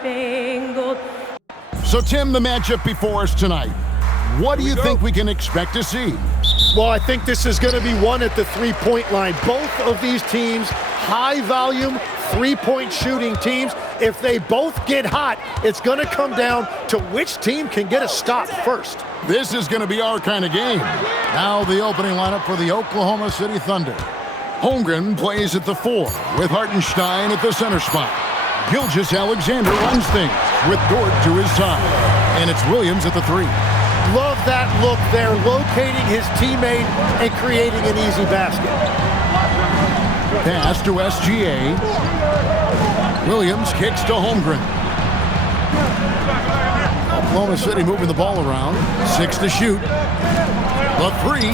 spangled. So, Tim, the matchup before us tonight. What do you think we can expect to see? Well, I think this is going to be one at the three-point line. Both of these teams, high-volume, three-point shooting teams. If they both get hot, it's going to come down to which team can get a stop first. This is going to be our kind of game. Now the opening lineup for the Oklahoma City Thunder. Holmgren plays at the 4 with Hartenstein at the center spot. Gilgeous-Alexander runs things with Dort to his side. And it's Williams at the 3. Love that look there, locating his teammate and creating an easy basket. Pass to SGA. Williams kicks to Holmgren. Oklahoma City moving the ball around. 6 to shoot. The 3.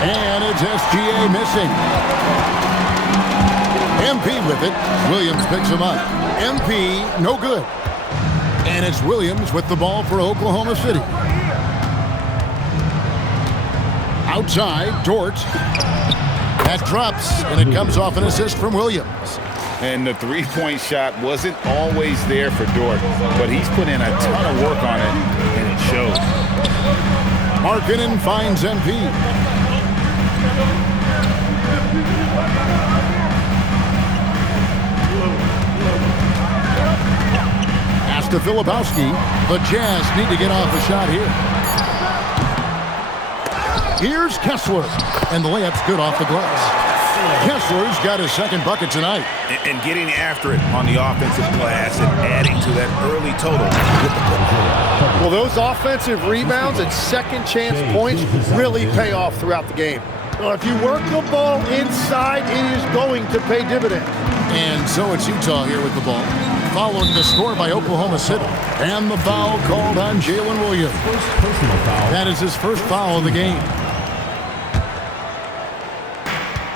And it's SGA missing. MP with it. Williams picks him up. MP, no good. And it's Williams with the ball for Oklahoma City. Outside, Dort. That drops, and it comes off an assist from Williams. And the three-point shot wasn't always there for Dort, but he's put in a ton of work on it, and it shows. Markkanen finds MP. Pass to Filipowski. The Jazz need to get off a shot here. Here's Kessler, and the layup's good off the glass. Kessler's got his second bucket tonight. And getting after it on the offensive glass and adding to that early total with the ball. Well, those offensive rebounds and second chance points really pay off throughout the game. Well, if you work the ball inside, it is going to pay dividends. And so it's Utah here with the ball, following the score by Oklahoma City. And the foul called on Jalen Williams. That is his first foul of the game.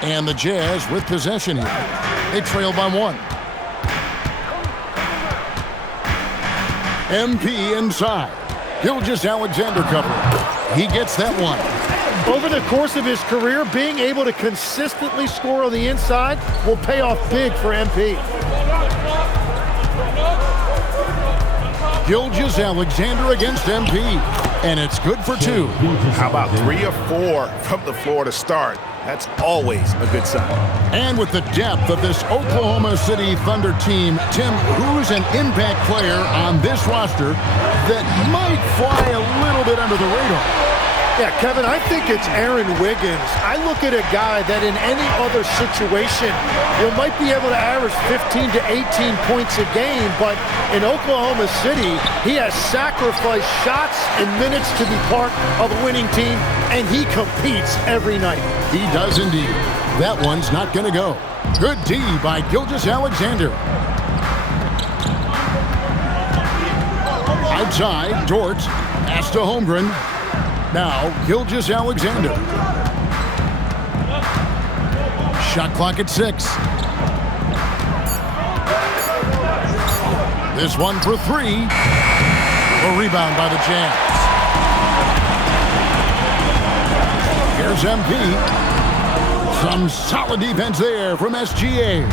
And the Jazz with possession here. They trail by 1. MP inside. Gilgeous-Alexander cover. He gets that one. Over the course of his career, being able to consistently score on the inside will pay off big for MP. Gilgeous-Alexander against MP. And it's good for 2. How about 3 or 4 from the floor to start? That's always a good sign. And with the depth of this Oklahoma City Thunder team, Tim, who's an impact player on this roster that might fly a little bit under the radar? Yeah, Kevin, I think it's Aaron Wiggins. I look at a guy that in any other situation, you might be able to average 15 to 18 points a game, but in Oklahoma City, he has sacrificed shots and minutes to be part of a winning team, and he competes every night. He does indeed. That one's not going to go. Good D by Gilgeous-Alexander. Outside, Dort. Pass to Holmgren. Now, Gilgeous-Alexander. Shot clock at 6. This one for 3. A rebound by the Jazz. Here's MP. Some solid defense there from SGA.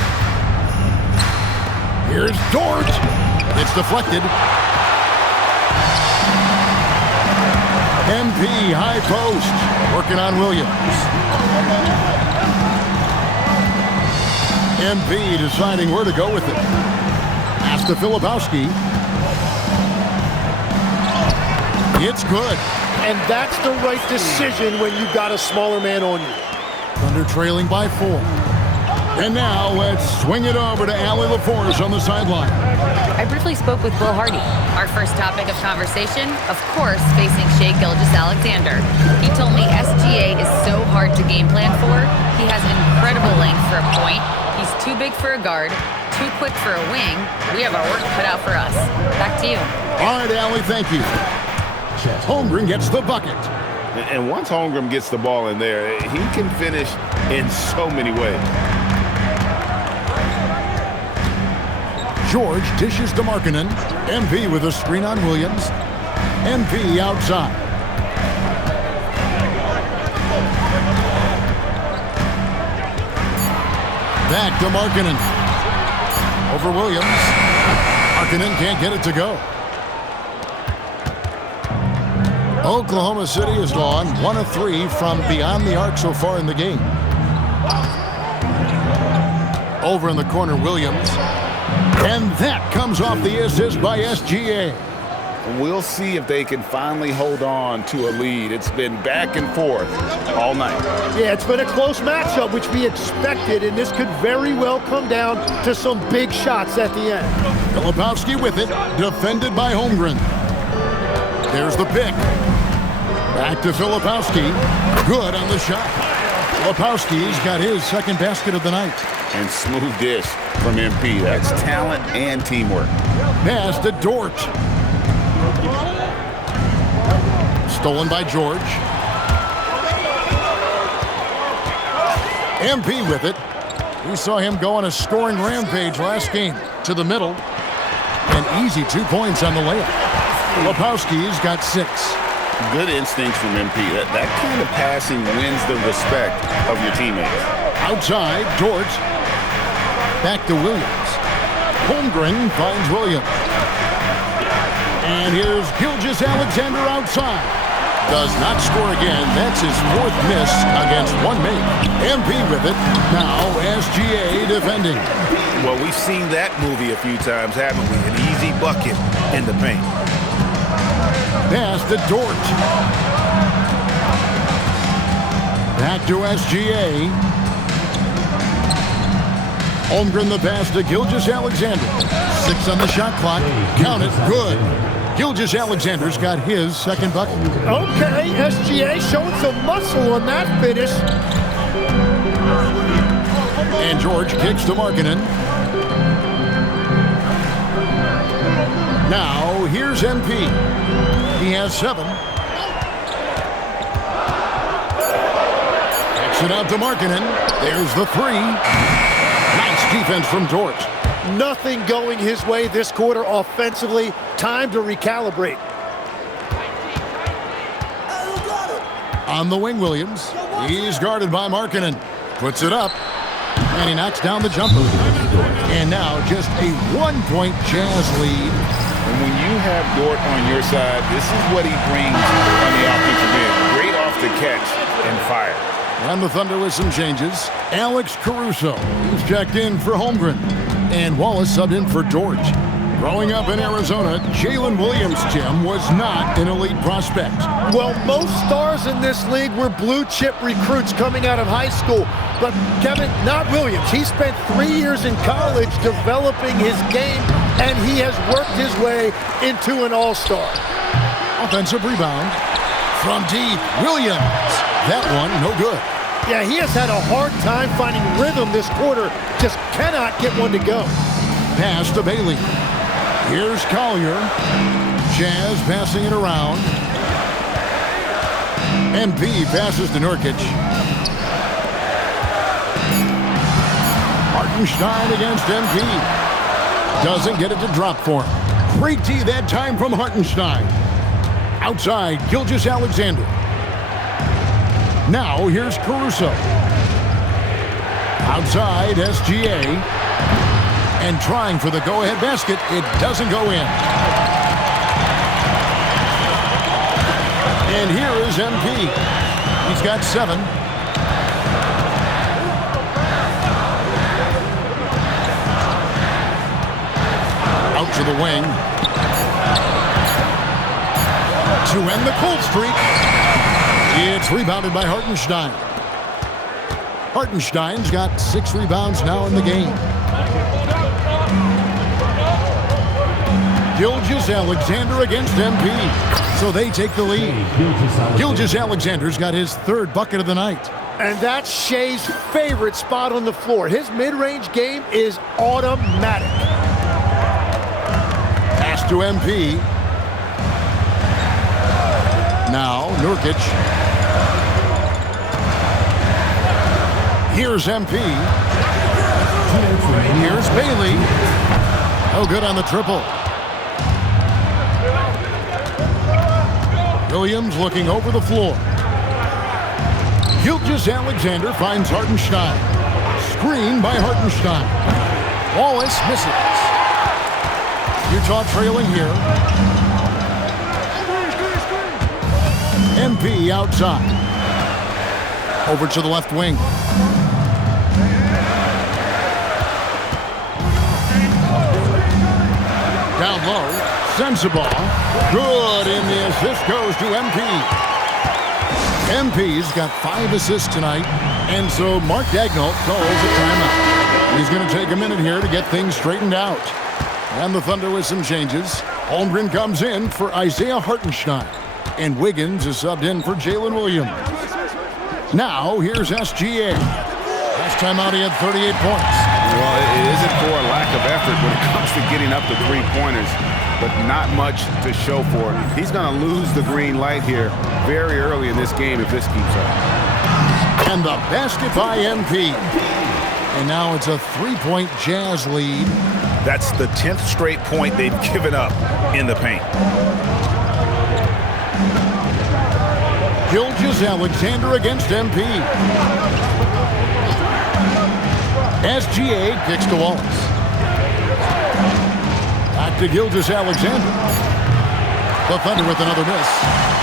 Here's Dort. It's deflected. MP, high post, working on Williams. MP deciding where to go with it. Pass to Filipowski. It's good. And that's the right decision when you've got a smaller man on you. Thunder trailing by 4. And now let's swing it over to Allie LaForce on the sideline. I briefly spoke with Will Hardy. Our first topic of conversation, of course, facing Shai Gilgeous-Alexander. He told me SGA is so hard to game plan for. He has incredible length for a point. He's too big for a guard, too quick for a wing. We have our work cut out for us. Back to you. All right, Allie, thank you. Holmgren gets the bucket. And once Holmgren gets the ball in there, he can finish in so many ways. George dishes to Markkanen. MP with a screen on Williams. MP outside. Back to Markkanen. Over Williams. Markkanen can't get it to go. Oklahoma City has gone 1 of 3 from beyond the arc so far in the game. Over in the corner, Williams. And that comes off the assist by SGA. We'll see if they can finally hold on to a lead. It's been back and forth all night. Yeah, it's been a close matchup, which we expected, and this could very well come down to some big shots at the end. Filipowski with it, defended by Holmgren. There's the pick. Back to Filipowski. Good on the shot. Filipowski's got his second basket of the night. And smooth dish from MP. That's talent and teamwork. Pass to Dort. Stolen by George. MP with it. We saw him go on a scoring rampage last game. To the middle. And easy 2 points on the layup. Filipowski's got 6. Good instincts from MP. That kind of passing wins the respect of your teammates. Outside, Dort. Back to Williams. Holmgren finds Williams. And here's Gilgeous-Alexander outside. Does not score again. That's his 4th miss against one make. MP with it. Now SGA defending. Well, we've seen that movie a few times, haven't we? An easy bucket in the paint. Pass to Dort. Back to SGA. Holmgren the pass to Gilgeous-Alexander. 6 on the shot clock. Count it. Good. Gilgeous-Alexander's got his second bucket. Okay, SGA showing some muscle on that finish. And George kicks to Markkanen. Now, here's MP. He has 7. Kicks it out to Markkanen. There's the 3. Nice defense from Dort. Nothing going his way this quarter offensively. Time to recalibrate. On the wing, Williams. He's guarded by Markkanen. Puts it up. And he knocks down the jumper. And now just a 1-point Jazz lead. And when you have Dort on your side, this is what he brings on the offensive end. Great off the catch and fire. And the Thunder with some changes. Alex Caruso, who's checked in for Holmgren. And Wallace subbed in for George. Growing up in Arizona, Jalen Williams, Jim, was not an elite prospect. Well, most stars in this league were blue-chip recruits coming out of high school. But, Kevin, not Williams. He spent 3 years in college developing his game, and he has worked his way into an all-star. Offensive rebound from deep. Williams. That one, no good. Yeah, he has had a hard time finding rhythm this quarter. Just cannot get one to go. Pass to Bailey. Here's Collier. Jazz passing it around. MP passes to Nurkic. Hartenstein against MP. Doesn't get it to drop for him. Great D that time from Hartenstein. Outside, Gilgeous-Alexander. Now here's Caruso. Outside, SGA. And trying for the go-ahead basket. It doesn't go in. And here is MP. He's got 7. Out to the wing. To end the cold streak. It's rebounded by Hartenstein. Hartenstein's got 6 rebounds now in the game. Gilgeous-Alexander against MP. So they take the lead. Gilgeous-Alexander's got his 3rd bucket of the night. And that's Shea's favorite spot on the floor. His mid-range game is automatic. Pass to MP. Now, Nurkic. Here's MP. Here's Bailey. Oh, good on the triple. Williams looking over the floor. Gilgeous-Alexander finds Hartenstein. Screen by Hartenstein. Wallace misses. Utah trailing here. MP outside. Over to the left wing. Down low. Sensabaugh. Good, and the assist goes to MP. MP's got 5 assists tonight, and so Mark Daigneault calls a timeout. He's going to take a minute here to get things straightened out. And the Thunder with some changes. Holmgren comes in for Isaiah Hartenstein, and Wiggins is subbed in for Jalen Williams. Now, here's SGA. Last time out, he had 38 points. Well, it isn't for a lack of effort when it comes to getting up the three-pointers, but not much to show for it. He's going to lose the green light here very early in this game if this keeps up. And the basket by MP. And now it's a 3-point Jazz lead. That's the 10th straight point they've given up in the paint. Gilgeous-Alexander against MP. SGA kicks to Wallace. Back to Gilgeous-Alexander. The Thunder with another miss.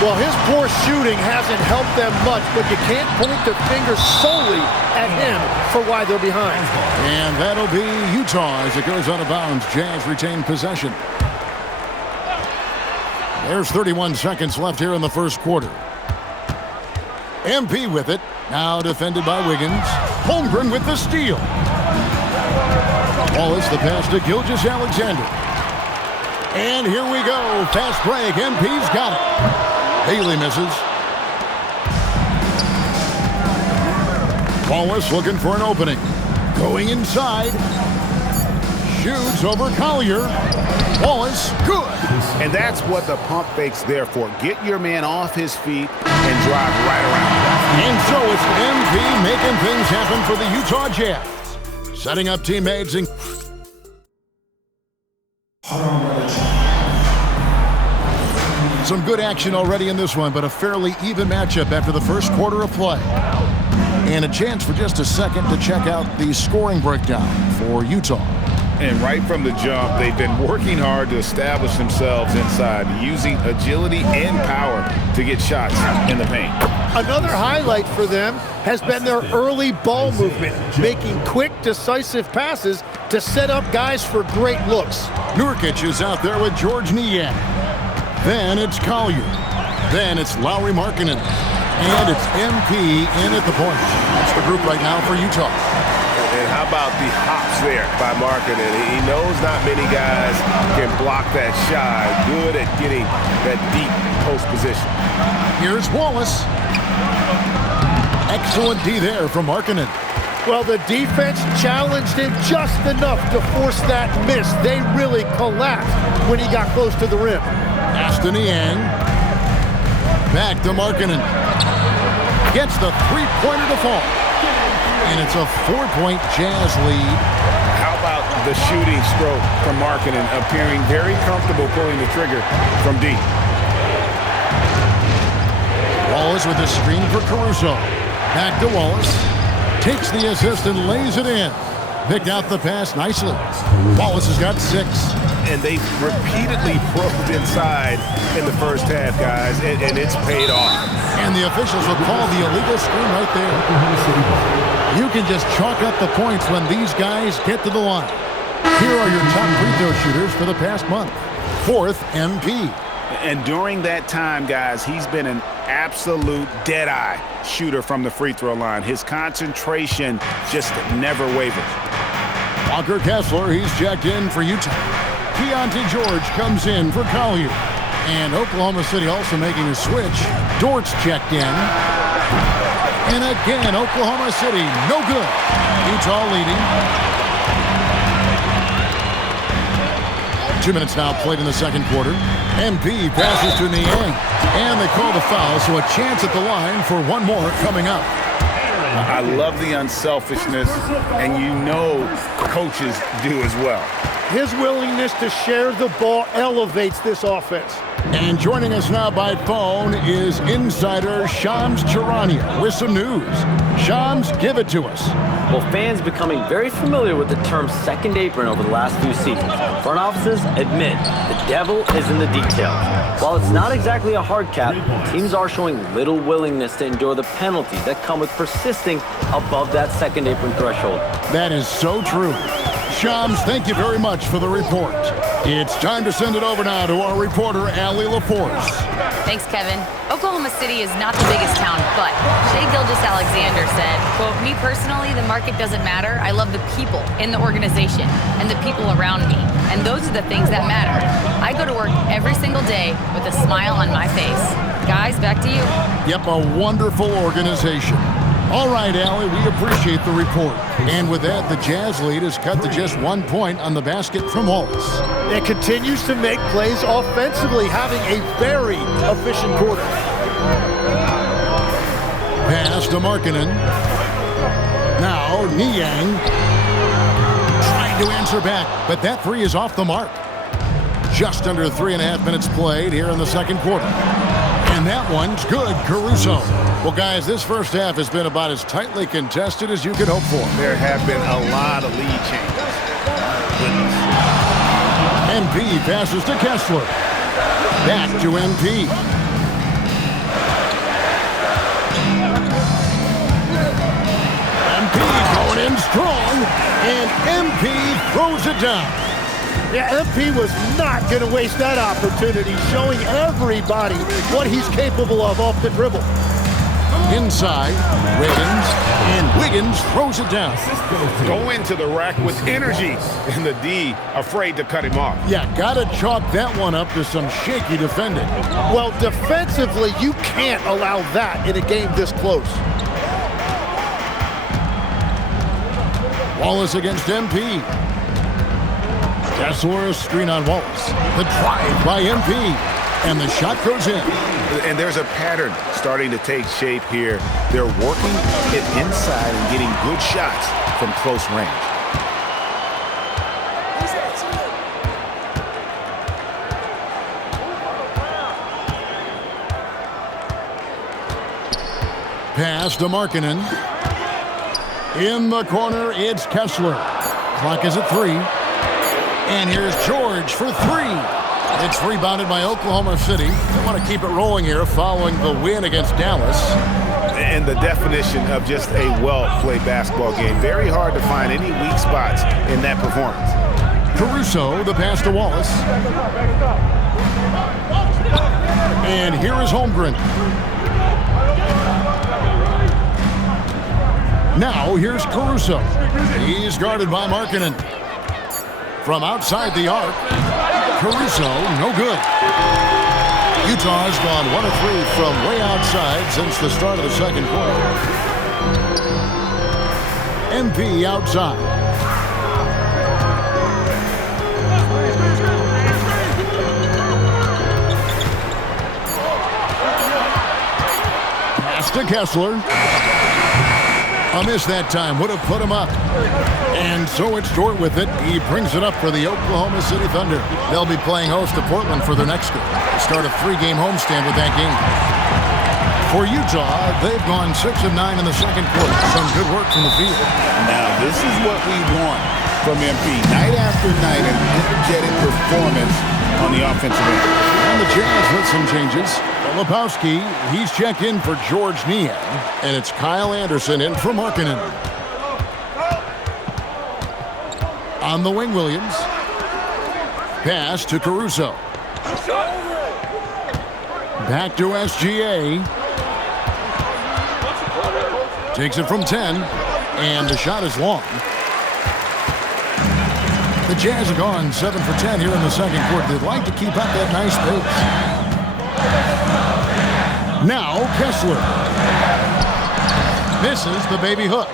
Well, his poor shooting hasn't helped them much, but you can't point the finger solely at him for why they're behind. And that'll be Utah as it goes out of bounds. Jazz retain possession. There's 31 seconds left here in the first quarter. MP with it. Now defended by Wiggins. Holmgren with the steal. Wallace the pass to Gilgeous-Alexander. And here we go. Fast break. MP's got it. Bailey misses. Wallace looking for an opening. Going inside. Shoots over Collier. Wallace, good. And that's what the pump fake's there for. Get your man off his feet and drive right around. And so it's MP making things happen for the Utah Jazz. Setting up teammates and some good action already in this one, but a fairly even matchup after the first quarter of play. And a chance for just a second to check out the scoring breakdown for Utah. And right from the jump, they've been working hard to establish themselves inside, using agility and power to get shots in the paint. Another highlight for them has been their early ball movement, making quick, decisive passes to set up guys for great looks. Nurkic is out there with George Niang. Then it's Collier. Then it's Lauri Markkanen. And it's MP in at the point. That's the group right now for Utah. And how about the hops there by Markkanen? He knows not many guys can block that shot. Good at getting that deep post position. Here's Wallace. Excellent D there from Markkanen. Well, the defense challenged him just enough to force that miss. They really collapsed when he got close to the rim. Aston Niang. Back to Markkanen. Gets the three-pointer to fall. And it's a 4-point Jazz lead. How about the shooting stroke from Markkanen, appearing very comfortable pulling the trigger from deep. Wallace with the screen for Caruso. Back to Wallace. Takes the assist and lays it in. Picked out the pass nicely. Wallace has got 6. And they repeatedly probed inside in the first half, guys, and it's paid off. And the officials will call the illegal screen right there. You can just chalk up the points when these guys get to the line. Here are your top free throw shooters for the past month. 4th, MP. And during that time, guys, he's been an absolute dead-eye shooter from the free throw line. His concentration just never wavers. Walker Kessler, he's checked in for Utah. Keontae George comes in for Collier. And Oklahoma City also making a switch. Dort's checked in. And again, Oklahoma City, no good. Utah leading. 2 minutes now played in the second quarter. MP passes to Niang. And they call the foul, so a chance at the line for one more coming up. I love the unselfishness, and you know coaches do as well. His willingness to share the ball elevates this offense. And joining us now by phone is insider Shams Charania with some news. Shams, give it to us. Well, fans becoming very familiar with the term second apron over the last few seasons. Front offices admit the devil is in the details. While it's not exactly a hard cap, teams are showing little willingness to endure the penalties that come with persisting above that second apron threshold. That is so true. Shams, thank you very much for the report. It's time to send it over now to our reporter, Allie LaForce. Thanks, Kevin. Oklahoma City is not the biggest town, but Shai Gilgeous-Alexander said, quote, "Me personally, the market doesn't matter. I love the people in the organization and the people around me. And those are the things that matter. I go to work every single day with a smile on my face." Guys, back to you. Yep, a wonderful organization. All right, Allie, we appreciate the report. And with that, the Jazz lead is cut to just 1 point on the basket from Wallace. It continues to make plays offensively, having a very efficient quarter. Pass to Markkanen. Now, Niang trying to answer back, but that three is off the mark. Just under 3.5 minutes played here in the second quarter. And that one's good, Caruso. Well, guys, this first half has been about as tightly contested as you could hope for. There have been a lot of lead changes. MP passes to Kessler. Back to MP. MP going in strong, and MP throws it down. Yeah, MP was not going to waste that opportunity, showing everybody what he's capable of off the dribble. Inside, Wiggins, and Wiggins throws it down. Go into the rack with energy, and the D afraid to cut him off. Yeah, gotta chalk that one up to some shaky defending. Well, defensively, you can't allow that in a game this close. Wallace against MP. Kessler, screen on Wallace. The drive by MP, and the shot goes in. And there's a pattern starting to take shape here. They're working it inside and getting good shots from close range. Pass to Markkanen. In the corner, it's Kessler. Clock is at 3. And here's George for 3. It's rebounded by Oklahoma City. They want to keep it rolling here following the win against Dallas. And the definition of just a well-played basketball game. Very hard to find any weak spots in that performance. Caruso, the pass to Wallace. And here is Holmgren. Now here's Caruso. He's guarded by Markkanen. From outside the arc, Caruso, no good. Utah's gone 1 of 3 from way outside since the start of the second quarter. MP outside. Pass to Kessler. A miss that time would have put him up. And so it's Dort with it. He brings it up for the Oklahoma City Thunder. They'll be playing host to Portland for their next game. They start a 3-game homestand with that game. For Utah, they've gone 6 of 9 in the second quarter. Some good work from the field. Now, this is what we want from MP. Night after night, an energetic performance on the offensive end. And the Jazz with some changes. Filipowski, he's checked in for George Niang. And it's Kyle Anderson in for Markkanen. On the wing, Williams. Pass to Caruso. Back to SGA. Takes it from 10. And the shot is long. The Jazz have gone 7 for 10 here in the second quarter. They'd like to keep up that nice pace. Now Kessler. Misses the baby hook.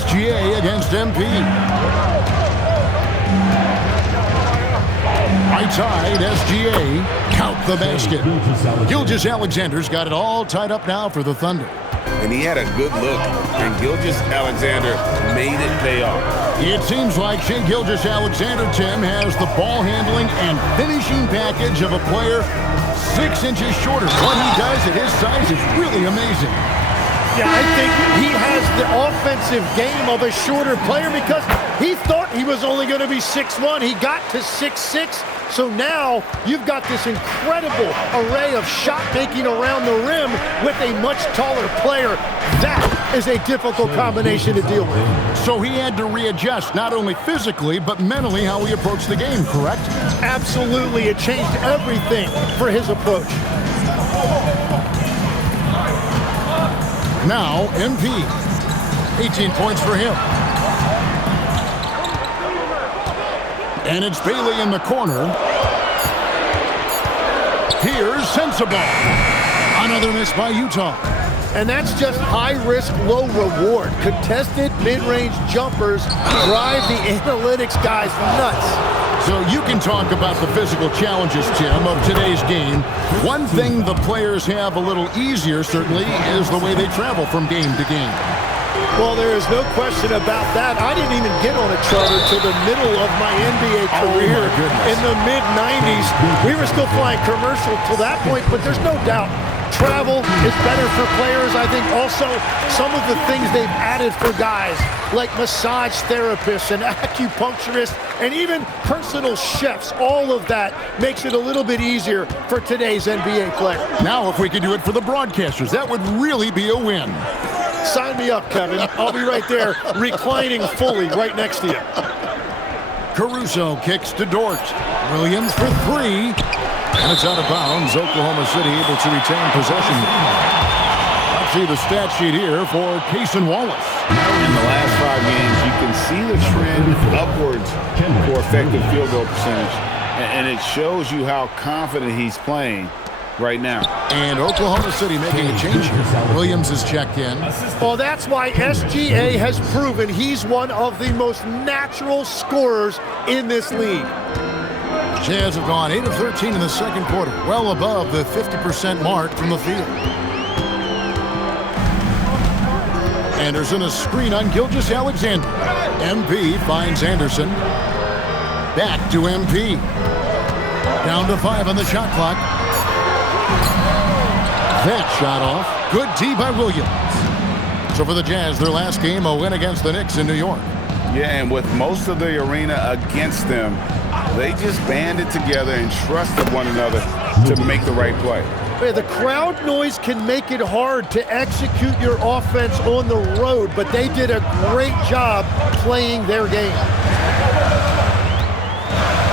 SGA against MP. Right side, SGA. Count the basket. Gilgeous-Alexander's got it all tied up now for the Thunder. and he had a good look, and Gilgeous-Alexander made it pay off. It seems like Shai Gilgeous-Alexander, Tim, has the ball handling and finishing package of a player 6 inches shorter. What he does at his size is really amazing. Yeah, I think he has the offensive game of a shorter player because he thought he was only going to be 6'1". He got to 6'6". So now you've got this incredible array of shot making around the rim with a much taller player. That is a difficult combination to deal with. So he had to readjust not only physically but mentally how he approached the game, correct? Absolutely. It changed everything for his approach. Now, MP. 18 points for him. And it's Bailey in the corner. Here's Sensabaugh. Another miss by Utah. And that's just high risk, low reward. Contested mid-range jumpers drive the analytics guys nuts. So you can talk about the physical challenges, Tim, of today's game. One thing the players have a little easier, certainly, is the way they travel from game to game. Well, there is no question about that. I didn't even get on a charter till the middle of my NBA career in the mid-90s. We were still flying commercial till that point, but there's no doubt travel is better for players. I think also some of the things they've added for guys like massage therapists and acupuncturists and even personal chefs, all of that makes it a little bit easier for today's NBA player. Now, if we could do it for the broadcasters, that would really be a win. Sign me up, Kevin. I'll be right there reclining fully right next to you. Caruso kicks to Dort. Williams for 3. And it's out of bounds. Oklahoma City able to retain possession. Let's see the stat sheet here for Cason Wallace. In the last 5 games, you can see the trend upwards for effective field goal percentage. And it shows you how confident he's playing right now. And Oklahoma City making a change here. Williams is checked in. Well, that's why SGA has proven he's one of the most natural scorers in this league. Jazz have gone 8 of 13 in the second quarter, well above the 50% mark from the field. Anderson, a screen on Gilgeous-Alexander. MP finds Anderson. Back to MP. Down to 5 on the shot clock. That shot off. Good D by Williams. So for the Jazz, their last game, a win against the Knicks in New York. Yeah, and with most of the arena against them, they just banded together and trusted one another to make the right play. Yeah, the crowd noise can make it hard to execute your offense on the road, but they did a great job playing their game.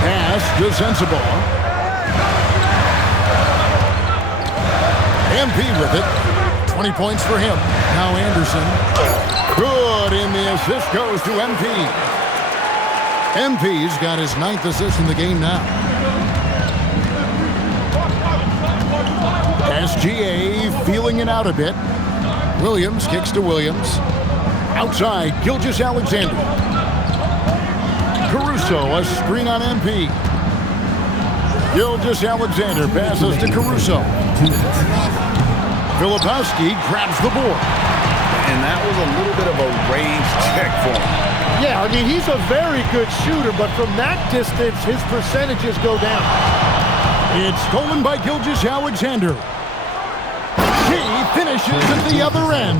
Pass to Sensabaugh. MP with it. 20 points for him. Now Anderson. Good, and the assist goes to MP. MP's got his 9th assist in the game now. SGA feeling it out a bit. Williams kicks to Williams. Outside, Gilgeous-Alexander. Caruso, a screen on MP. Gilgeous-Alexander passes to Caruso. Filipowski grabs the board. And that was a little bit of a range check for him. Yeah, I mean, he's a very good shooter, but from that distance, his percentages go down. It's stolen by Gilgeous-Alexander. He finishes at the other end.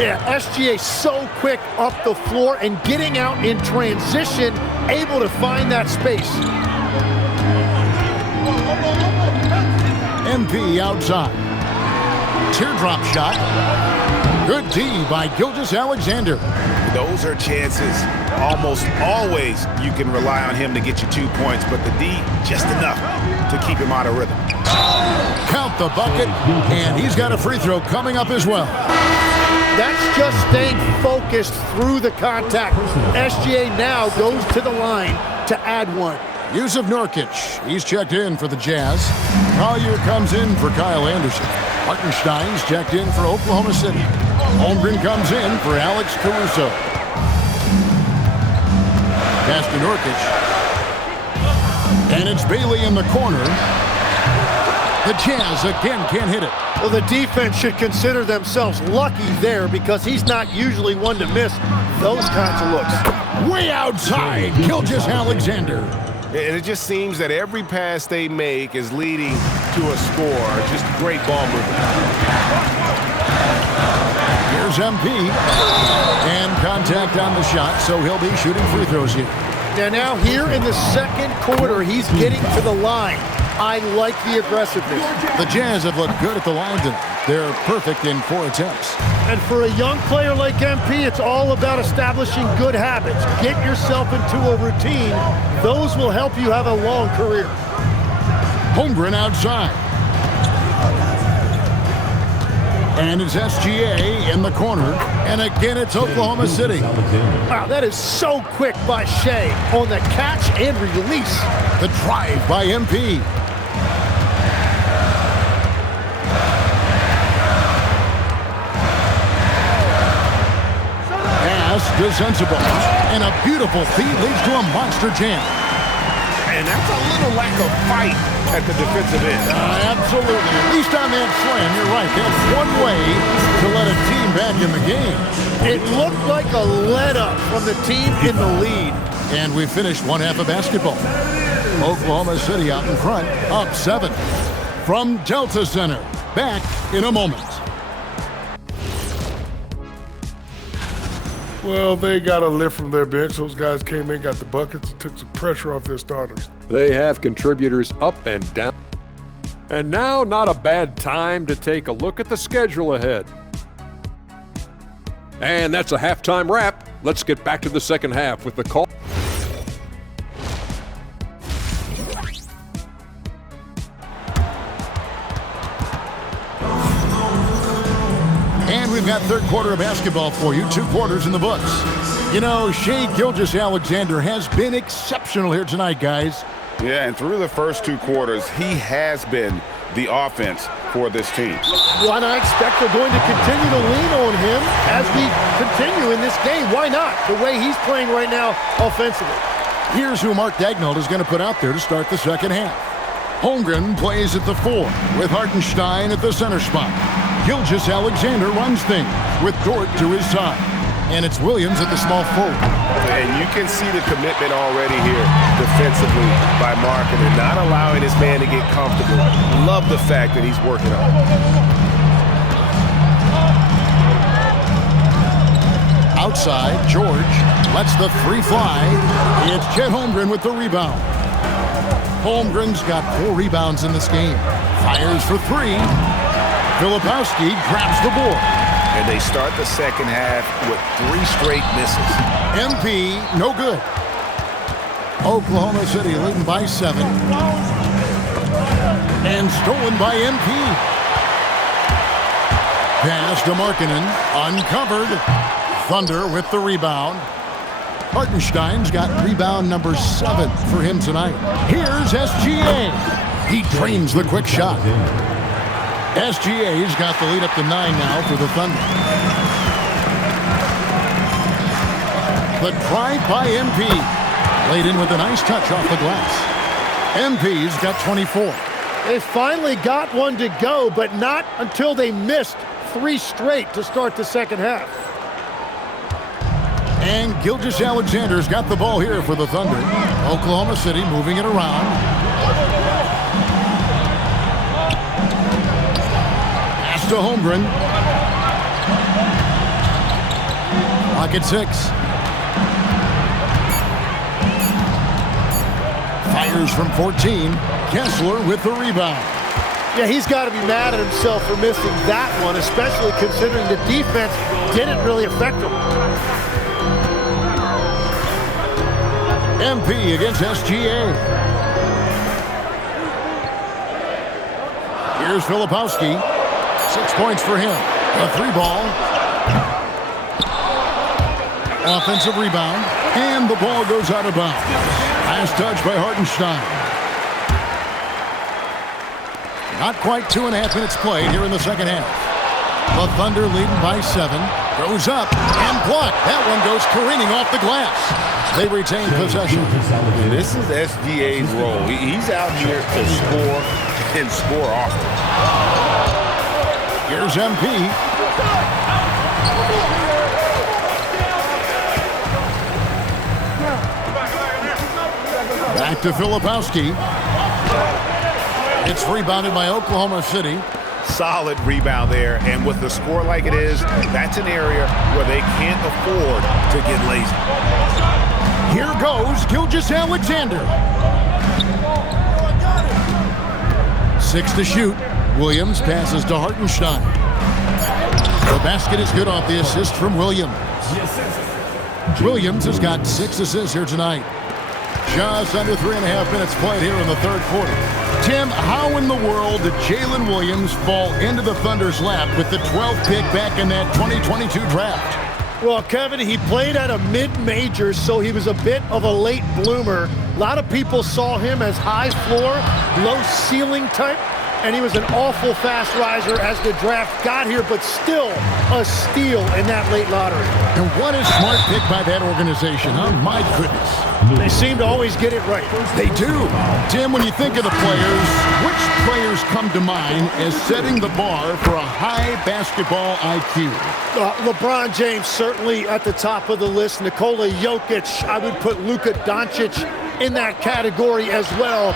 Yeah, SGA so quick up the floor and getting out in transition, able to find that space. MP outside. Teardrop shot. Good D by Gilgeous-Alexander. Those are chances. Almost always you can rely on him to get you 2 points, but the D, just enough to keep him out of rhythm. Count the bucket, and he's got a free throw coming up as well. That's just staying focused through the contact. SGA now goes to the line to add one. Jusuf Nurkic, he's checked in for the Jazz. Collier comes in for Kyle Anderson. Hartenstein's checked in for Oklahoma City. Holmgren comes in for Alex Caruso. Pass to Nurkic. And it's Bailey in the corner. The Jazz again can't hit it. Well, the defense should consider themselves lucky there because he's not usually one to miss those kinds of looks. Way outside, Gilgeous-Alexander. And it just seems that every pass they make is leading to a score. Just great ball movement. Here's MP. And contact on the shot, so he'll be shooting free throws here. Now here in the second quarter, he's getting to the line. I like the aggressiveness. The Jazz have looked good at the line tonight. They're perfect in 4 attempts. And for a young player like MP, it's all about establishing good habits. Get yourself into a routine. Those will help you have a long career. Holmgren outside. And it's SGA in the corner. And again, it's Oklahoma City. Wow, that is so quick by Shea on the catch and release. The drive by MP. Pass to Sensible. And a beautiful feed leads to a monster jam. And that's a little lack of fight at the defensive end. Absolutely. At least on that slam, you're right. That's one way to let a team back in the game. It looked like a let-up from the team in the lead. And we finished one half of basketball. Oklahoma City out in front, up 7. From Delta Center, back in a moment. Well, they got a lift from their bench. Those guys came in, got the buckets, and took some pressure off their starters. They have contributors up and down. And now, not a bad time to take a look at the schedule ahead. And that's a halftime wrap. Let's get back to the second half with the call. And we've got third quarter of basketball for you. 2 quarters in the books. You know, Shea Gilgeous-Alexander has been exceptional here tonight, guys. Yeah, and through the first 2 quarters, he has been the offense for this team. Well, and I expect they're going to continue to lean on him as we continue in this game. Why not? The way he's playing right now offensively. Here's who Mark Daigneault is going to put out there to start the second half. Holmgren plays at the 4 with Hartenstein at the center spot. Gilgeous-Alexander runs things with Dort to his side. And it's Williams at the small forward. And you can see the commitment already here defensively by Markin and not allowing his man to get comfortable. Love the fact that he's working on it. Outside, George lets the 3 fly. It's Chet Holmgren with the rebound. Holmgren's got 4 rebounds in this game. Fires for 3. Filipowski grabs the board. And they start the second half with 3 straight misses. MP, no good. Oklahoma City leading by 7. And stolen by MP. Pass to Markkanen, uncovered. Thunder with the rebound. Hartenstein's got rebound number 7 for him tonight. Here's SGA. He drains the quick shot. SGA's got the lead up to 9 now for the Thunder. The drive by MP. Laid in with a nice touch off the glass. MP's got 24. They finally got one to go, but not until they missed 3 straight to start the second half. And Gilgeous-Alexander's got the ball here for the Thunder. Oklahoma City moving it around. Pass to Holmgren. Clock at 6. Fires from 14. Kessler with the rebound. Yeah, he's got to be mad at himself for missing that one, especially considering the defense didn't really affect him. MP against SGA. Here's Filipowski. 6 points for him. A 3-ball. Offensive rebound. And the ball goes out of bounds. Last touch by Hartenstein. Not quite 2.5 minutes played here in the second half. The Thunder leading by 7. Goes up and blocked. That one goes careening off the glass. They retain possession. This is SGA's role. He's out here to score and score often. Here's MP. Back to Filipowski. It's rebounded by Oklahoma City. Solid rebound there, and with the score like it is, that's an area where they can't afford to get lazy. Here goes Gilgeous-Alexander. 6 to shoot. Williams passes to Hartenstein. The basket is good off the assist from Williams. Williams has got 6 assists here tonight. Just under 3.5 minutes played here in the third quarter. Tim, how in the world did Jalen Williams fall into the Thunder's lap with the 12th pick back in that 2022 draft? Well, Kevin, he played at a mid-major, so he was a bit of a late bloomer. A lot of people saw him as high floor, low ceiling type, and he was an awful fast riser as the draft got here, but still a steal in that late lottery. And what a smart pick by that organization, huh? My goodness. They seem to always get it right. They do. Tim, when you think of the players, which players come to mind as setting the bar for a high basketball IQ? LeBron James certainly at the top of the list. Nikola Jokic, I would put Luka Doncic in that category as well.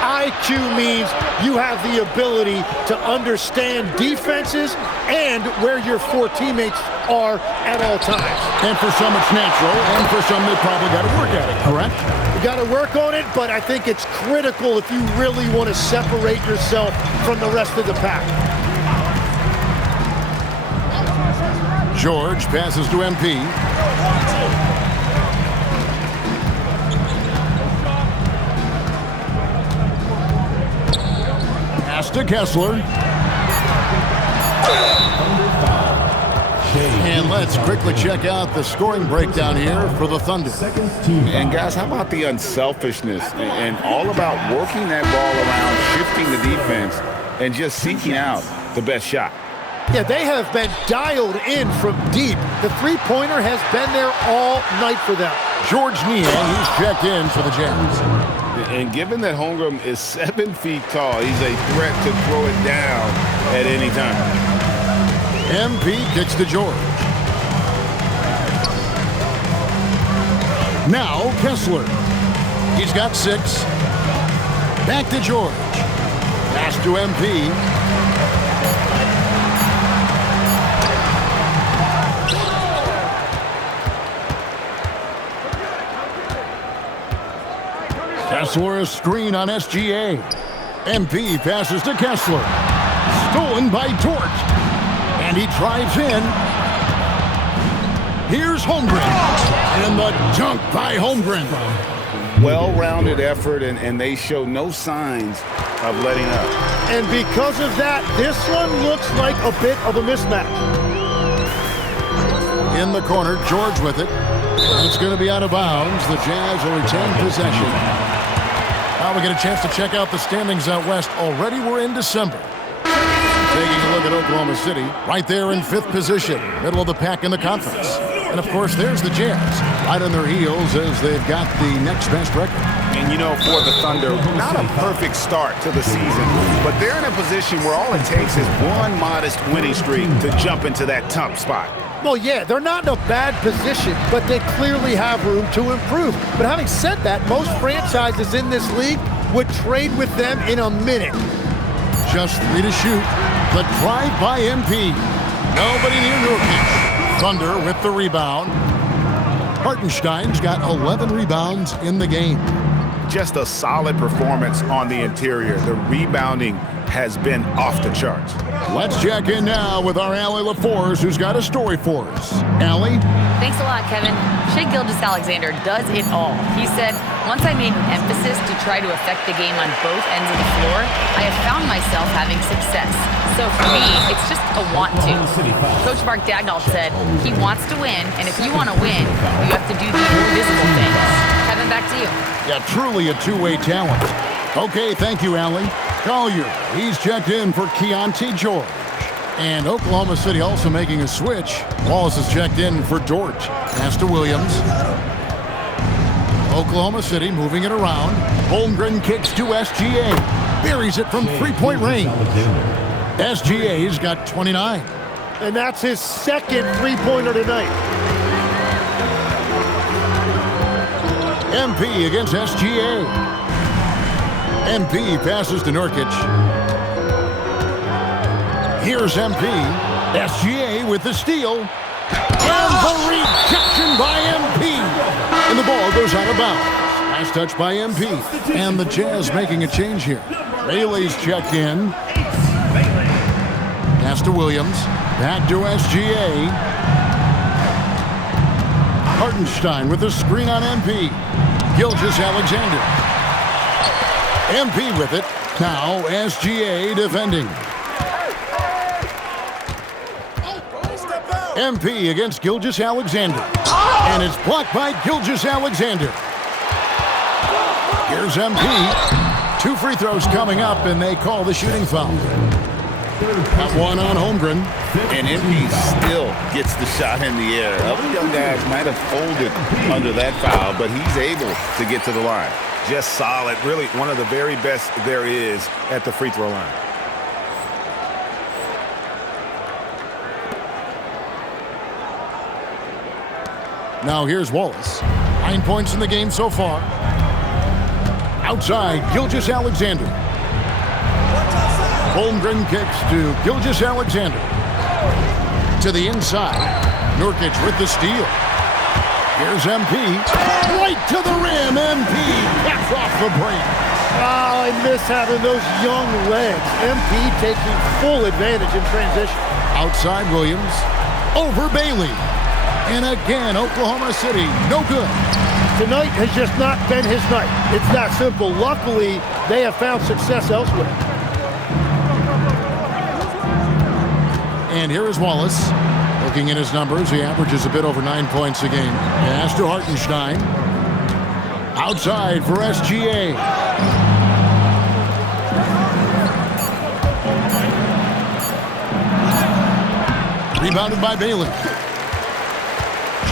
IQ means you have the ability to understand defenses and where your 4 teammates are at all times. And for some it's natural, and for some they probably got to work at it, correct? You got to work on it, but I think it's critical if you really want to separate yourself from the rest of the pack. George passes to MP. Pass to Kessler. And let's quickly check out the scoring breakdown here for the Thunder. And guys, how about the unselfishness and all about working that ball around, shifting the defense, and just seeking out the best shot? Yeah, they have been dialed in from deep. The three-pointer has been there all night for them. George Niang, he's checked in for the Jazz. And given that Holmgren is 7 feet tall, he's a threat to throw it down at any time. MP kicks to George. Now Kessler. He's got 6. Back to George. Pass to MP. Kessler a screen on SGA. MP passes to Kessler. Stolen by Dort. And he drives in. Here's Holmgren. And the dunk by Holmgren. Well-rounded effort, and they show no signs of letting up. And because of that, this one looks like a bit of a mismatch. In the corner, George with it. And it's going to be out of bounds. The Jazz will retain possession. Now we get a chance to check out the standings out west. Already we're in December. Taking a look at Oklahoma City, right there in 5th position, middle of the pack in the conference. And of course, there's the Jazz, right on their heels as they've got the next best record. And you know, for the Thunder, not a perfect start to the season, but they're in a position where all it takes is one modest winning streak to jump into that top spot. Well, yeah, they're not in a bad position, but they clearly have room to improve. But having said that, most franchises in this league would trade with them in a minute. Just 3 to shoot. The drive by MP. Nobody near Nurkic. Thunder with the rebound. Hartenstein's got 11 rebounds in the game. Just a solid performance on the interior. The rebounding has been off the charts. Let's check in now with our Allie LaForce, who's got a story for us. Allie? Thanks a lot, Kevin. Shai Gilgeous-Alexander does it all. He said, once I made an emphasis to try to affect the game on both ends of the floor, I have found myself having success. So for me, it's just a want to. Coach Mark Daigneault said, he wants to win, and if you want to win, you have to do the invisible things. Kevin, back to you. Yeah, truly a two-way talent. Okay, thank you, Allie. Collier, he's checked in for Keontae George. And Oklahoma City also making a switch. Wallace is checked in for Dort. Pass to Williams. Oklahoma City moving it around. Holmgren kicks to SGA. buries it from three-point range. SGA's got 29. And that's his second three-pointer tonight. MP against SGA. MP passes to Nurkic. Here's MP. SGA with the steal. And the rejection by MP. And the ball goes out of bounds. Last touch by MP. And the Jazz making a change here. Bailey's checked in. Pass to Williams. Back to SGA. Hartenstein with the screen on MP. Gilgeous-Alexander. MP with it. Now SGA defending. MP against Gilgeous-Alexander. And it's blocked by Gilgeous-Alexander. Here's MP. 2 free throws coming up, and they call the shooting foul. Got one on Holmgren. And MP still gets the shot in the air. Other young guys might have folded under that foul, but he's able to get to the line. Just solid. Really one of the very best there is at the free throw line. Now here's Wallace. 9 points in the game so far. Outside, Gilgeous-Alexander. Holmgren kicks to Gilgeous-Alexander. To the inside. Nurkic with the steal. Here's MP. Right to the rim. MP caps off the break. Oh, I miss having those young legs. MP taking full advantage in transition. Outside Williams. Over Bailey. And again, Oklahoma City, no good. Tonight has just not been his night. It's that simple. Luckily, they have found success elsewhere. And here is Wallace. Looking at his numbers, he averages a bit over 9 points a game. Pass to Hartenstein. Outside for SGA. Rebounded by Bailey.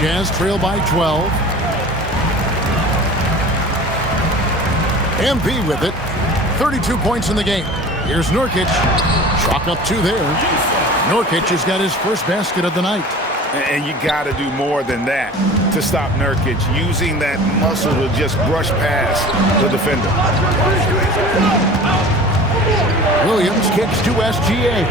Jazz trail by 12. MP with it. 32 points in the game. Here's Nurkic. Chalk up 2 there. Nurkic has got his first basket of the night. And you got to do more than that to stop Nurkic, using that muscle to just brush past the defender. Williams kicks to SGA.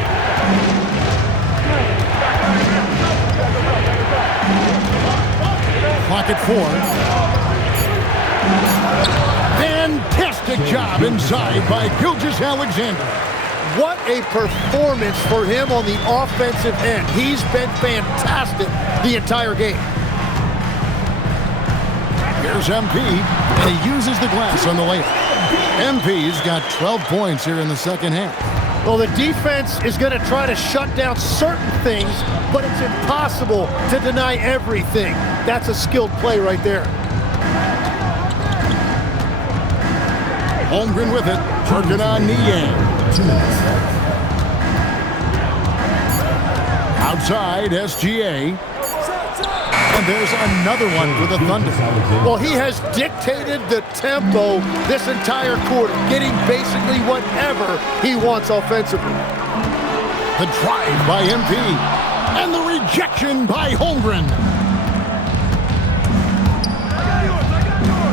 Clock at 4. Fantastic job inside by Gilgeous-Alexander. What a performance for him on the offensive end. He's been fantastic the entire game. Here's MP, and he uses the glass on the layup. MP's got 12 points here in the second half. Well, the defense is going to try to shut down certain things, but it's impossible to deny everything. That's a skilled play right there. Holmgren with it, working on Niang. Outside, SGA. And there's another one for the Thunder. Well, he has dictated the tempo this entire quarter, getting basically whatever he wants offensively. The drive by MP. And the rejection by Holmgren.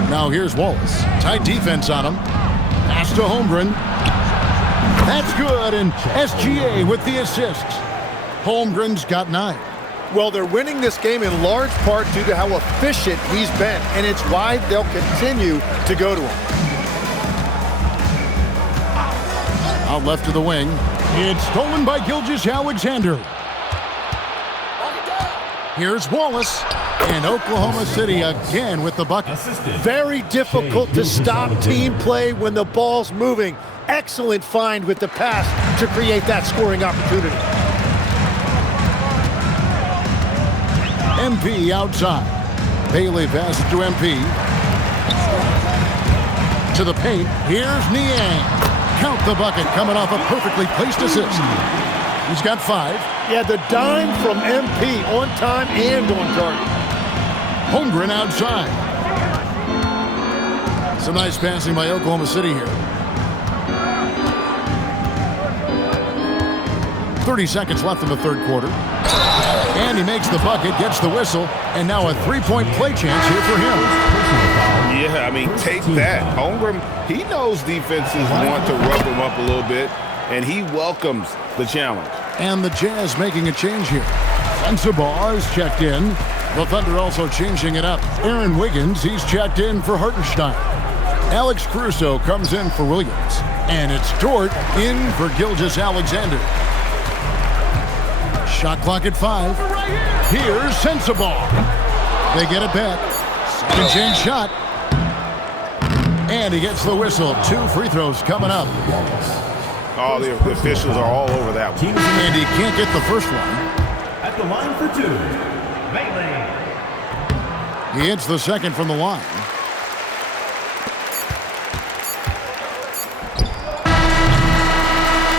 Now here's Wallace. Tight defense on him. Pass to Holmgren. That's good, and SGA with the assists. Holmgren's got 9. Well, they're winning this game in large part due to how efficient he's been, and it's why they'll continue to go to him. Out left to the wing. It's stolen by Gilgeous-Alexander. Here's Wallace. And Oklahoma City again with the bucket. Very difficult to stop team play when the ball's moving. Excellent find with the pass to create that scoring opportunity. MP outside. Bailey passes to MP. To the paint. Here's Niang. Count the bucket coming off a perfectly placed assist. He's got 5. Yeah, the dime from MP on time and on target. Holmgren outside. Some nice passing by Oklahoma City here. 30 seconds left in the third quarter. And he makes the bucket, gets the whistle, and now a three-point play chance here for him. Yeah, I mean, take that. Holmgren, he knows defenses want to rough him up a little bit, and he welcomes the challenge. And the Jazz making a change here. Sensabaugh is checked in. The Thunder also changing it up. Aaron Wiggins, he's checked in for Hartenstein. Alex Caruso comes in for Williams. And it's Dort in for Gilgeous-Alexander. Shot clock at 5. Here's Sensabaugh. They get it back. Second chance shot. And he gets the whistle. 2 free throws coming up. Oh, the officials are all over that one. And he can't get the first one. At the line for 2, Bailey. He hits the second from the line.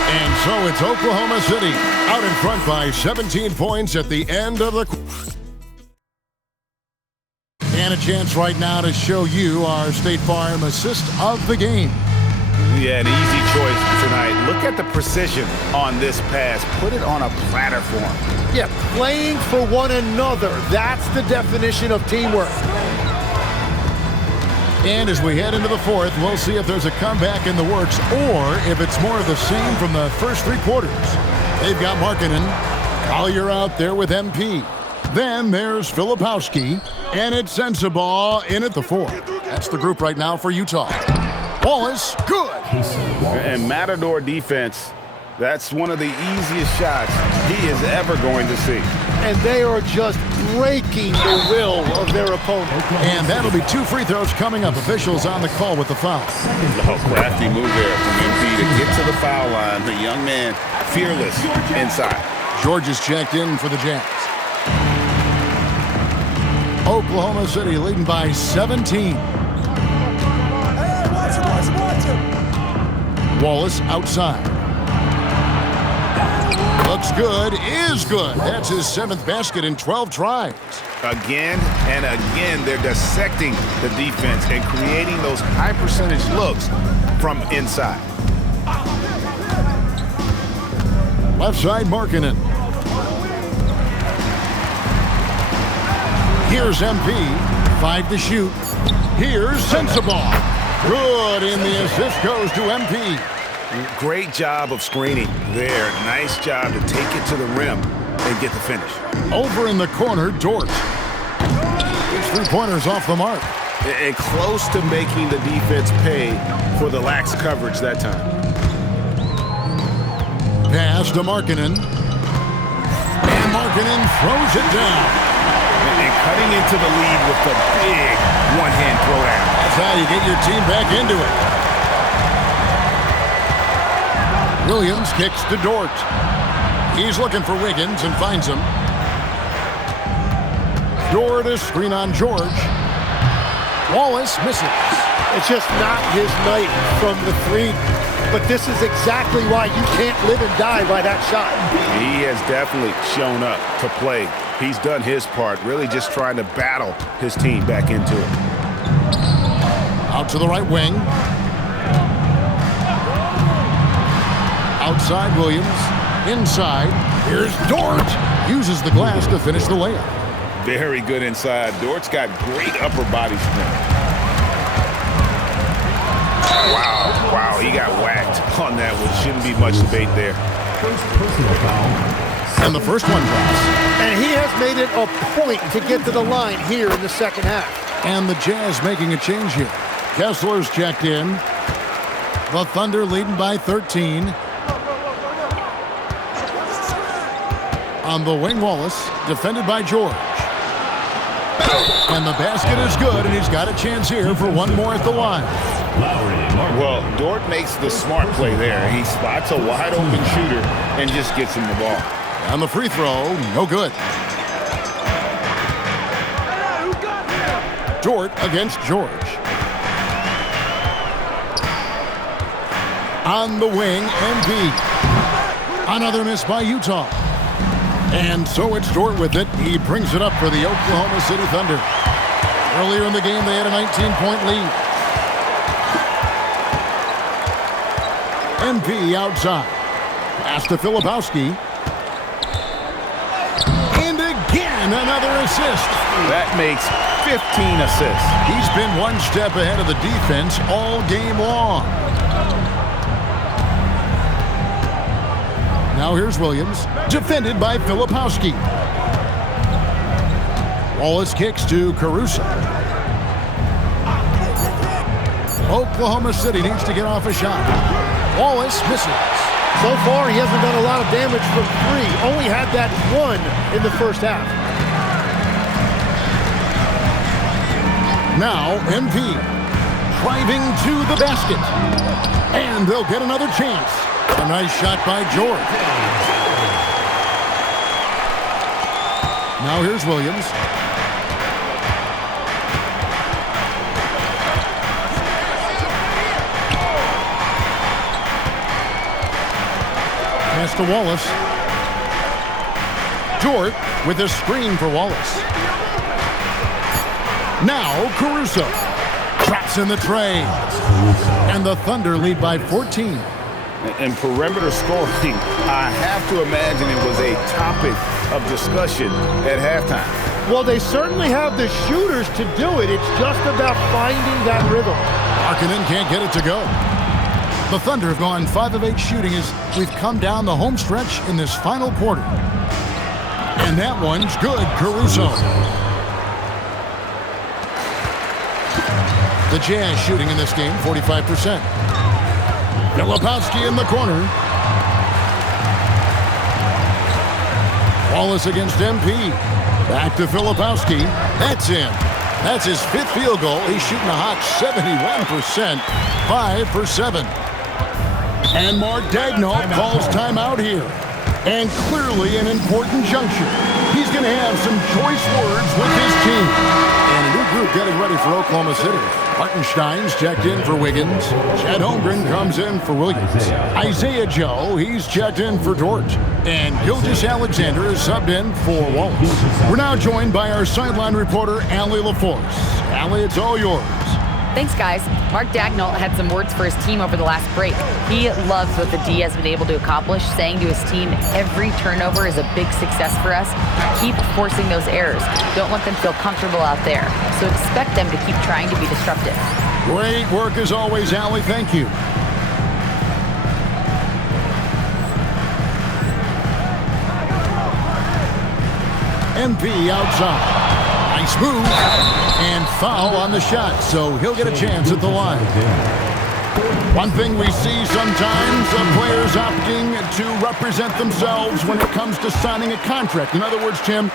And so it's Oklahoma City out in front by 17 points at the end of the quarter. And a chance right now to show you our State Farm assist of the game. Yeah, an easy choice tonight. Look at the precision on this pass. Put it on a platter for him. Yeah, playing for one another. That's the definition of teamwork. And as we head into the fourth, we'll see if there's a comeback in the works or if it's more of the same from the first 3 quarters. They've got Markkanen, Collier out there with MP. Then there's Filipowski, and it's Sensabaugh in at the 4. That's the group right now for Utah. Wallace, good. And Matador defense, that's one of the easiest shots he is ever going to see. And they are just breaking the will of their opponent. And that'll be 2 free throws coming up. Officials on the call with the foul. Oh, crafty move there from MP to get to the foul line. The young man, fearless inside. George is checked in for the Jazz. Oklahoma City leading by 17. Wallace outside. Looks good, is good. That's his 7th basket in 12 tries. Again and again, they're dissecting the defense and creating those high percentage looks from inside. Left side, Markkanen. Here's MP. 5 to shoot. Here's Sensabaugh. Good, and the assist goes to MP. Great job of screening there. Nice job to take it to the rim and get the finish. Over in the corner, Dort. His 3-pointers off the mark. And close to making the defense pay for the lax coverage that time. Pass to Markkanen. And Markkanen throws it down. And cutting into the lead with the big one-hand throwdown. That's how you get your team back into it. Williams kicks to Dort. He's looking for Wiggins and finds him. Dort is screen on George. Wallace misses. It's just not his night from the 3. But this is exactly why you can't live and die by that shot. He has definitely shown up to play. He's done his part, really just trying to battle his team back into it. Out to the right wing. Outside Williams. Inside. Here's Dort. Uses the glass to finish the layup. Very good inside. Dort's got great upper body strength. Wow, he got whacked on that one. Shouldn't be much debate there. And the first one drops. And he has made it a point to get to the line here in the second half. And the Jazz making a change here. Kessler's checked in. The Thunder leading by 13. On the wing, Wallace, defended by George. And the basket is good, and he's got a chance here for one more at the line. Well, Dort makes the smart play there. He spots a wide-open shooter and just gets him the ball. And the free throw, no good. Dort against George. On the wing, MP. Another miss by Utah. And so it's Dort with it. He brings it up for the Oklahoma City Thunder. Earlier in the game, they had a 19-point lead. MP outside. Pass to Filipowski. And another assist. That makes 15 assists. He's been one step ahead of the defense all game long. Now here's Williams, defended by Filipowski. Wallace kicks to Caruso. Oklahoma City needs to get off a shot. Wallace misses. So far, he hasn't done a lot of damage from three. Only had that one in the first half. Now, MP driving to the basket. And they'll get another chance. A nice shot by George. Now here's Williams. Pass to Wallace. George with a screen for Wallace. Now Caruso traps in the tray. And the Thunder lead by 14. And perimeter scoring, I have to imagine it was a topic of discussion at halftime. Well, they certainly have the shooters to do it. It's just about finding that rhythm. Markkanen can't get it to go. The Thunder have gone 5 of 8 shooting as we've come down the home stretch in this final quarter. And that one's good, Caruso. The Jazz shooting in this game, 45%. Filipowski in the corner. Wallace against MP. Back to Filipowski. That's in. That's his 5th field goal. He's shooting a hot 71%. 5 for 7. And Mark Daigneault calls timeout here. And clearly an important juncture. He's going to have some choice words with his team. And a new group getting ready for Oklahoma City. Hartenstein's checked in for Wiggins. Chet Holmgren comes in for Williams. Isaiah Joe, he's checked in for Dort. And Gilgeous-Alexander is subbed in for Wallace. We're now joined by our sideline reporter, Allie LaForce. Allie, it's all yours. Thanks, guys. Mark Daigneault had some words for his team over the last break. He loves what the D has been able to accomplish, saying to his team, every turnover is a big success for us. Keep forcing those errors. Don't let them feel comfortable out there. So expect them to keep trying to be disruptive. Great work as always, Allie. Thank you. MP outside. Nice move. And foul on the shot, so he'll get a chance at the line. One thing we see sometimes, players opting to represent themselves when it comes to signing a contract. In other words, Tim,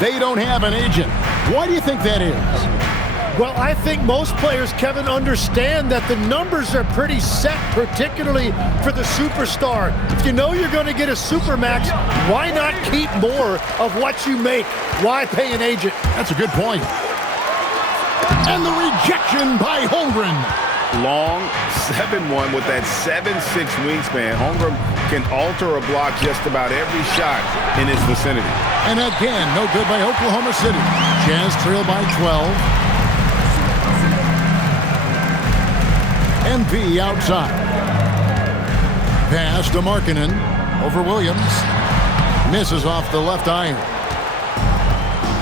they don't have an agent. Why do you think that is? Well, I think most players, Kevin, understand that the numbers are pretty set, particularly for the superstar. If you know you're going to get a supermax, why not keep more of what you make? Why pay an agent? That's a good point. And the rejection by Holmgren. Long 7-1 with that 7'6" wingspan. Holmgren can alter a block just about every shot in his vicinity. And again, no good by Oklahoma City. Jazz trail by 12. MP outside. Pass to Markkanen over Williams. Misses off the left iron.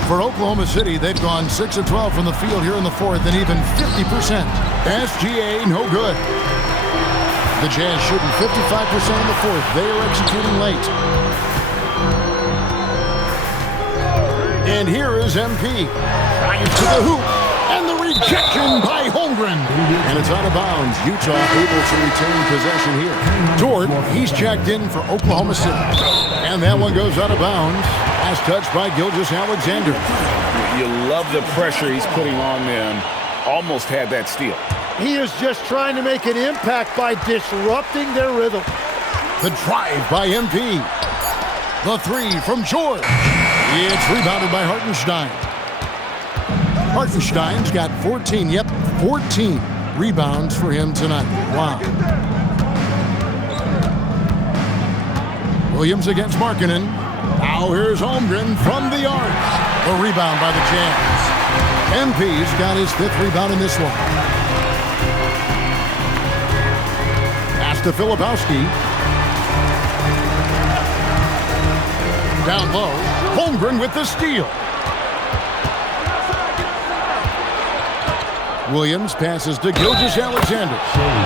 For Oklahoma City, they've gone 6 of 12 from the field here in the fourth and even 50%. SGA, no good. The Jazz shooting 55% in the fourth. They are executing late. And here is MP. Drives to the hoop. And the rejection by Holmgren. And it's out of bounds. Utah able to retain possession here. Dort, he's checked in for Oklahoma City. And that one goes out of bounds. Last touch by Gilgeous-Alexander. You love the pressure he's putting on them. Almost had that steal. He is just trying to make an impact by disrupting their rhythm. The drive by MP. The three from George. It's rebounded by Hartenstein. Hartenstein's got 14 rebounds for him tonight. Wow. Williams against Markkanen. Now here's Holmgren from the arc. A rebound by the Jazz. MP's got his 5th rebound in this one. Pass to Filipowski. Down low. Holmgren with the steal. Williams passes to Gilgeous-Alexander.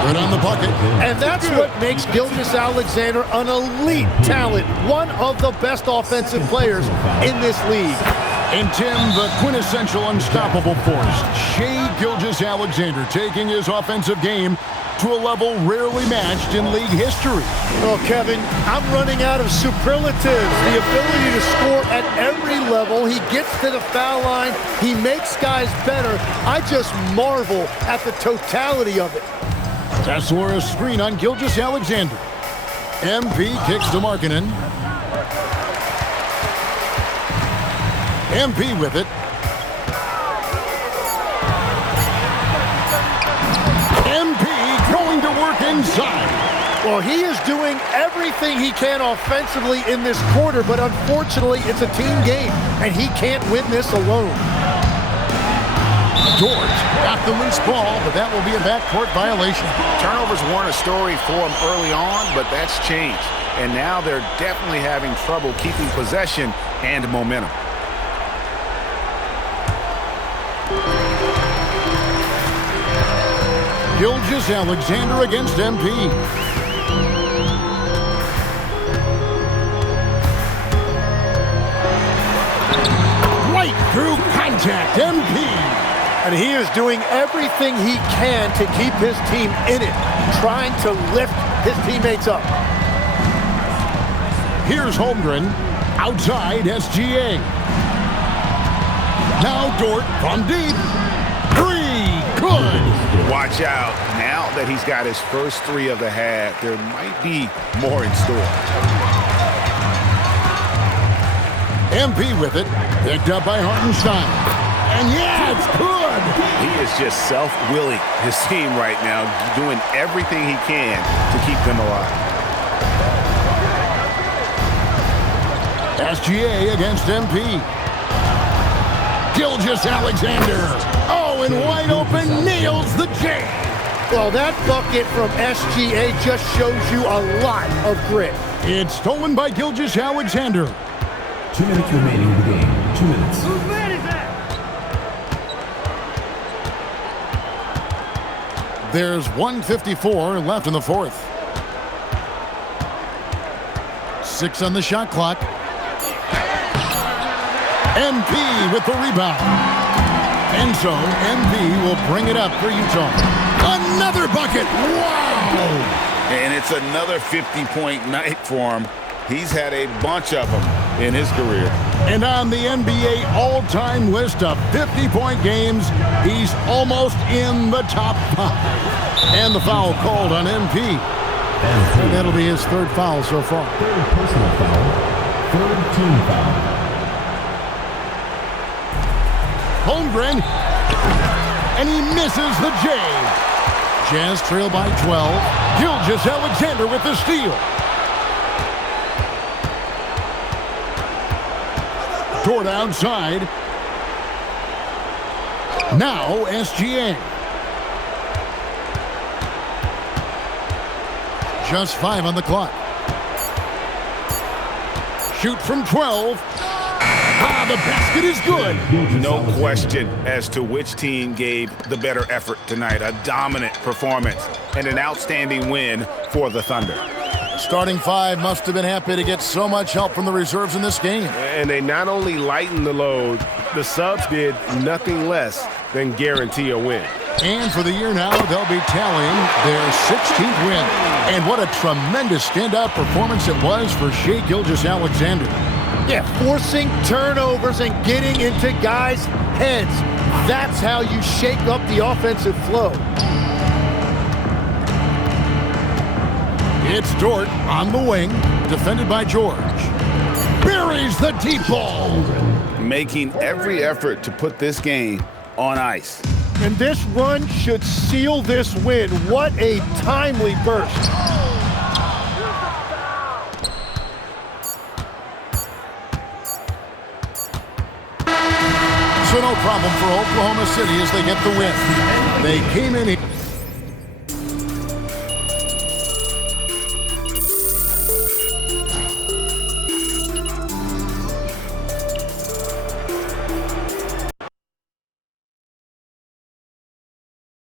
Good on the bucket. And that's what makes Gilgeous-Alexander an elite talent, one of the best offensive players in this league. And Tim, the quintessential unstoppable force, Shai Gilgeous-Alexander, taking his offensive game to a level rarely matched in league history. Well, Kevin, I'm running out of superlatives. The ability to score at every level. He gets to the foul line. He makes guys better. I just marvel at the totality of it. Tesora screen on Gilgeous-Alexander. MP kicks to Markkanen. MP with it. MP going to work inside. Well, he is doing everything he can offensively in this quarter, but unfortunately, it's a team game, and he can't win this alone. Dort got the loose ball, but that will be a backcourt violation. Turnovers weren't a story for him early on, but that's changed. And now they're definitely having trouble keeping possession and momentum. Gilgeous-Alexander against MP. Right through contact, MP. And he is doing everything he can to keep his team in it, trying to lift his teammates up. Here's Holmgren, outside SGA. Now Dort from deep. Three, good. Watch out. Now that he's got his first three of the half, there might be more in store. MP with it, picked up by Hartenstein. And yeah, it's good. He is just self-willing his team right now, doing everything he can to keep them alive. SGA against MP. Gilgeous-Alexander. Oh, and wide open, nails the J. Well, that bucket from SGA just shows you a lot of grit. It's stolen by Gilgeous-Alexander. 2 minutes remaining in the game. 2 minutes. Whose man is that? There's 1:54 left in the fourth. 6 on the shot clock. MP with the rebound. And so MP will bring it up for Utah. Another bucket. Wow! And it's another 50-point night for him. He's had a bunch of them in his career. And on the NBA all-time list of 50-point games, he's almost in the top 5. And the foul called on MP. And that'll be his third foul so far. Third personal foul. Third team foul. Holmgren, and he misses the J. Jazz trail by 12. Gilgeous-Alexander with the steal. Dort outside. Now SGA. Just 5 on the clock. Shoot from 12. The basket is good. No question as to which team gave the better effort tonight. A dominant performance and an outstanding win for the Thunder. Starting 5 must have been happy to get so much help from the reserves in this game. And they not only lightened the load, the subs did nothing less than guarantee a win. And for the year now, they'll be tallying their 16th win. And what a tremendous standout performance it was for Shai Gilgeous-Alexander. Yeah, forcing turnovers and getting into guys' heads. That's how you shake up the offensive flow. It's Dort on the wing, defended by George. Buries the deep ball. Making every effort to put this game on ice. And this run should seal this win. What a timely burst. So no problem for Oklahoma City as they get the win. They came in